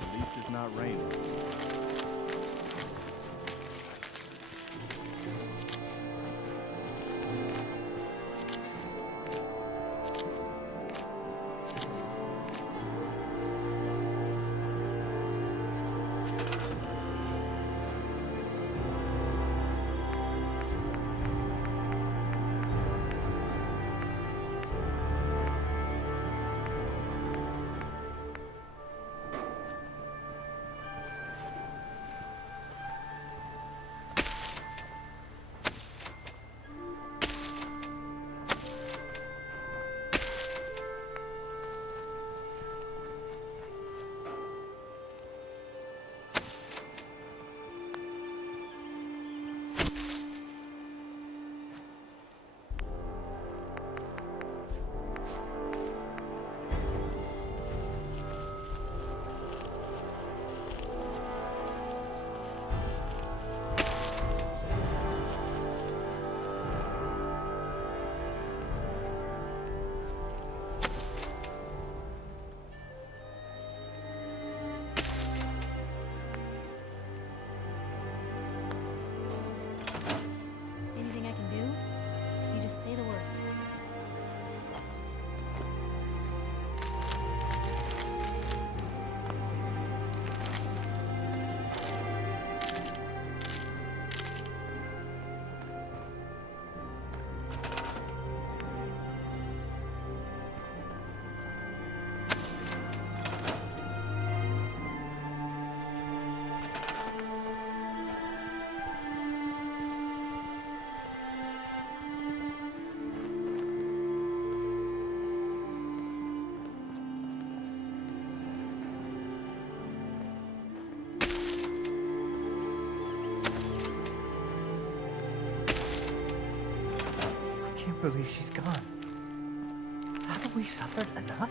At least it's not raining. can't believe she's gone. Haven't we suffered enough?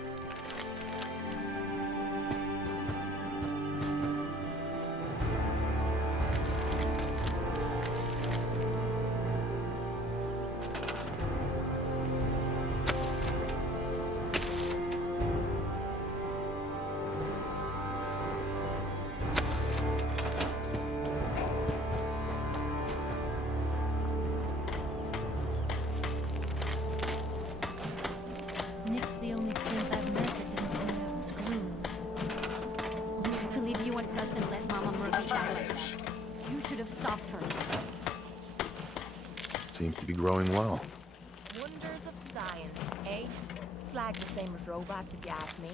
Nick's the only synth I've met that didn't seem to have screws. I can't believe you and Preston let Mama murder Jack like that. You should have stopped her. Seems to be growing well. Wonders of science, eh? It's like the same as robots, if you ask me.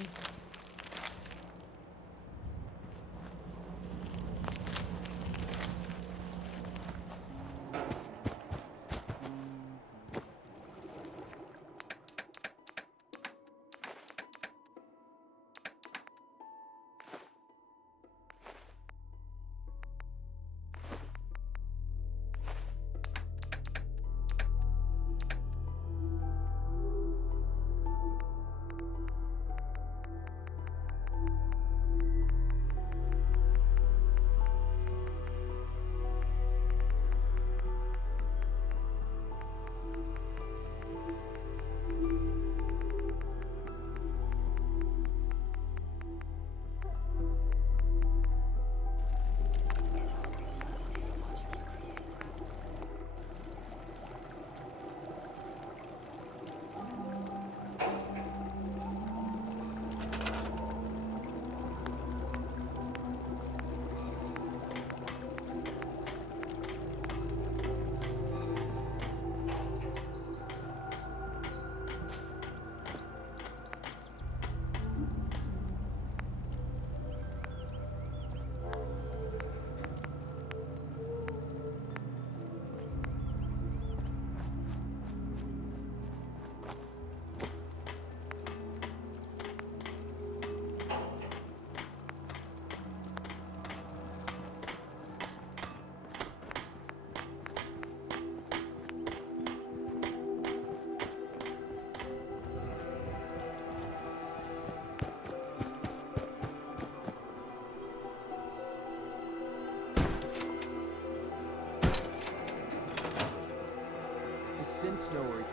Synths know where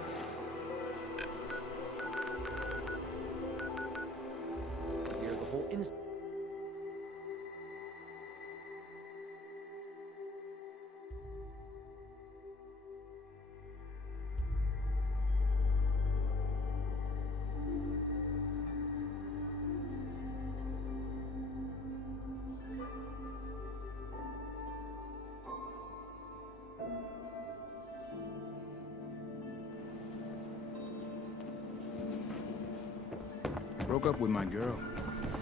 hear the whole Broke up with my girl.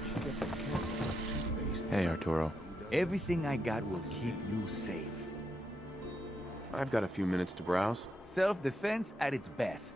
She got that cat toothpaste. Hey, Arturo. Everything I got will keep you safe. I've got a few minutes to browse. Self-defense at its best.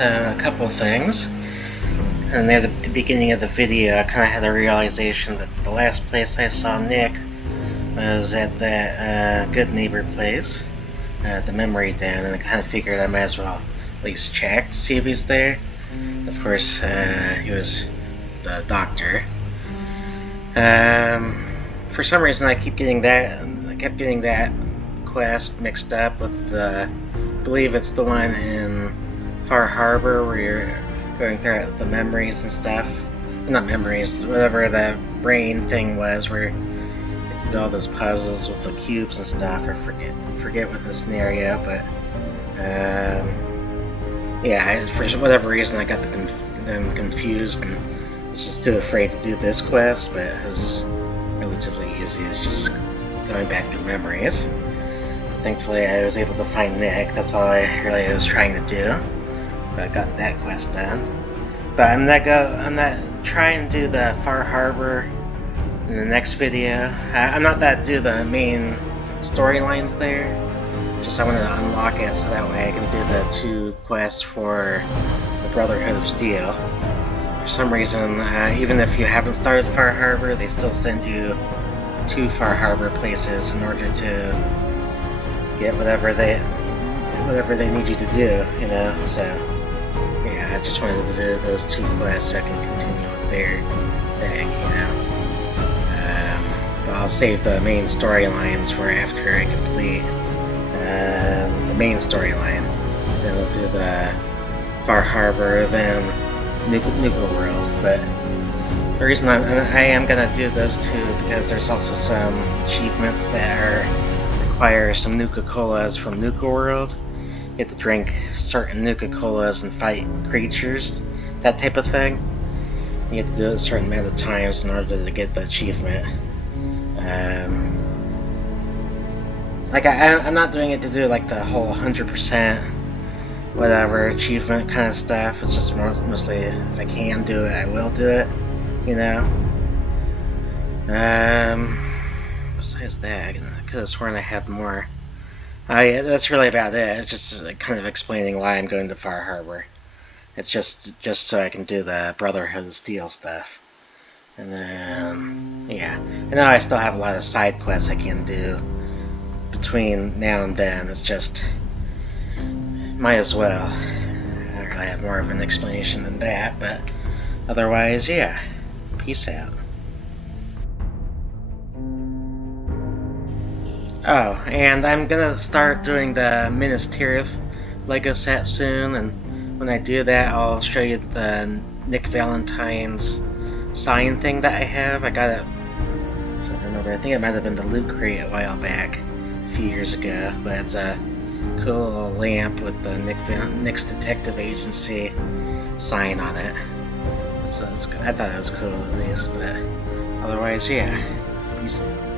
So, a couple of things. And near the beginning of the video, I kind of had a realization that the last place I saw Nick was at that Good Neighbor place, the Memory Den, and I kind of figured I might as well at least check to see if he's there. Of course, he was the doctor. For some reason, I kept getting that quest mixed up with the, I believe it's the one in Far Harbor where you're going through the memories and stuff. Not memories, whatever the brain thing was, where you did all those puzzles with the cubes and stuff. I forget what the scenario, but yeah, for whatever reason I got them confused and was just too afraid to do this quest. But it was relatively easy. It's just going back through memories. Thankfully, I was able to find Nick. That's all I really was trying to do. But I got that quest done. But I'm not trying to do the Far Harbor in the next video. I'm not that do the main storylines there. Just I want to unlock it so that way I can do the 2 quests for the Brotherhood of Steel. For some reason, even if you haven't started Far Harbor, they still send you 2 Far Harbor places in order to get whatever they need you to do, you know. So yeah, I just wanted to do those 2 quests so I can continue with their thing, you know. But I'll save the main storylines for after I complete the main storyline. Then we'll do the Far Harbor, then Nuka World. But the reason I am gonna do those 2 because there's also some achievements that require some Nuka-Colas from Nuka World. You have to drink certain Nuka-Colas and fight creatures, that type of thing. You have to do it a certain amount of times in order to get the achievement. Like I'm not doing it to do like the whole 100% whatever achievement kind of stuff. It's just mostly if I can do it, I will do it, you know. Besides that, I could have sworn I had more. Yeah, that's really about it. It's just kind of explaining why I'm going to Far Harbor. It's just so I can do the Brotherhood of Steel stuff. And then, yeah. I know I still have a lot of side quests I can do between now and then. It's just, might as well. I don't really have more of an explanation than that, but otherwise, yeah. Peace out. Oh, and I'm gonna start doing the Minas Tirith Lego set soon, and when I do that, I'll show you the Nick Valentine's sign thing that I have. I got it, I can't remember, I think it might have been the Loot Crate a while back, a few years ago, but it's a cool little lamp with the Nick's Detective Agency sign on it. So I thought it was cool at least, but otherwise, yeah. Peace out.